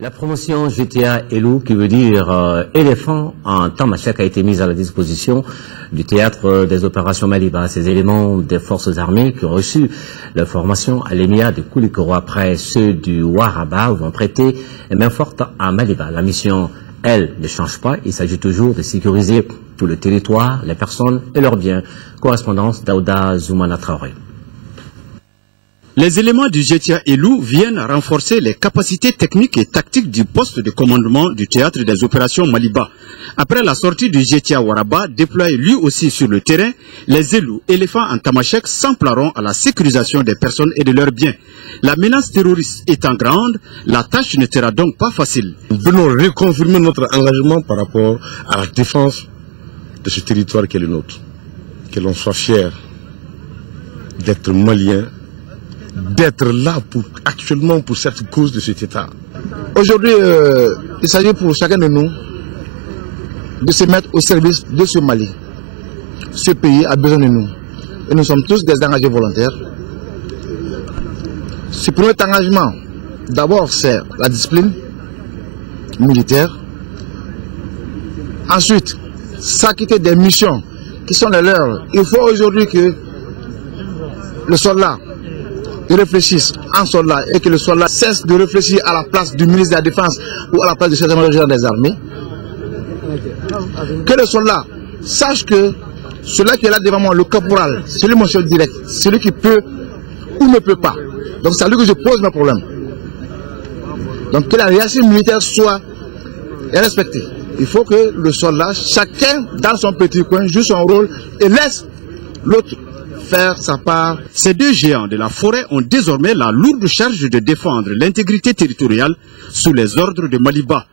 La promotion GTA Elou, qui veut dire éléphant en tamashek, a été mise à la disposition du théâtre des opérations Maliba. Ces éléments des forces armées qui ont reçu leur formation à l'ENIA de Koulikoro après ceux du Waraba vont prêter main forte à Maliba. La mission, elle, ne change pas. Il s'agit toujours de sécuriser tout le territoire, les personnes et leurs biens. Correspondance d'Aouda Zoumana Traoré. Les éléments du GTA Elou viennent renforcer les capacités techniques et tactiques du poste de commandement du théâtre des opérations Maliba. Après la sortie du GTA Waraba, déployé lui aussi sur le terrain, les Elou, éléphants en tamashek, s'emploieront à la sécurisation des personnes et de leurs biens. La menace terroriste étant grande, la tâche ne sera donc pas facile. Nous venons reconfirmer notre engagement par rapport à la défense de ce territoire qui est le nôtre. Que l'on soit fier d'être malien, d'être là actuellement pour cette cause de cet État. Aujourd'hui, il s'agit pour chacun de nous de se mettre au service de ce Mali. Ce pays a besoin de nous. Et nous sommes tous des engagés volontaires. Ce premier engagement, d'abord, c'est la discipline militaire. Ensuite, s'acquitter des missions qui sont les leurs. Il faut aujourd'hui que le soldat réfléchissent en soldat et que le soldat cesse de réfléchir à la place du ministre de la Défense ou à la place du chef-d'état-major général des armées. Que le soldat sache que celui qui est là devant moi, le caporal, celui mon chef direct, celui qui peut ou ne peut pas. Donc c'est à lui que je pose mes problèmes. Donc que la hiérarchie militaire soit respectée. Il faut que le soldat, chacun dans son petit coin, joue son rôle et laisse l'autre faire sa part. Ces deux géants de la forêt ont désormais la lourde charge de défendre l'intégrité territoriale sous les ordres de Maliba.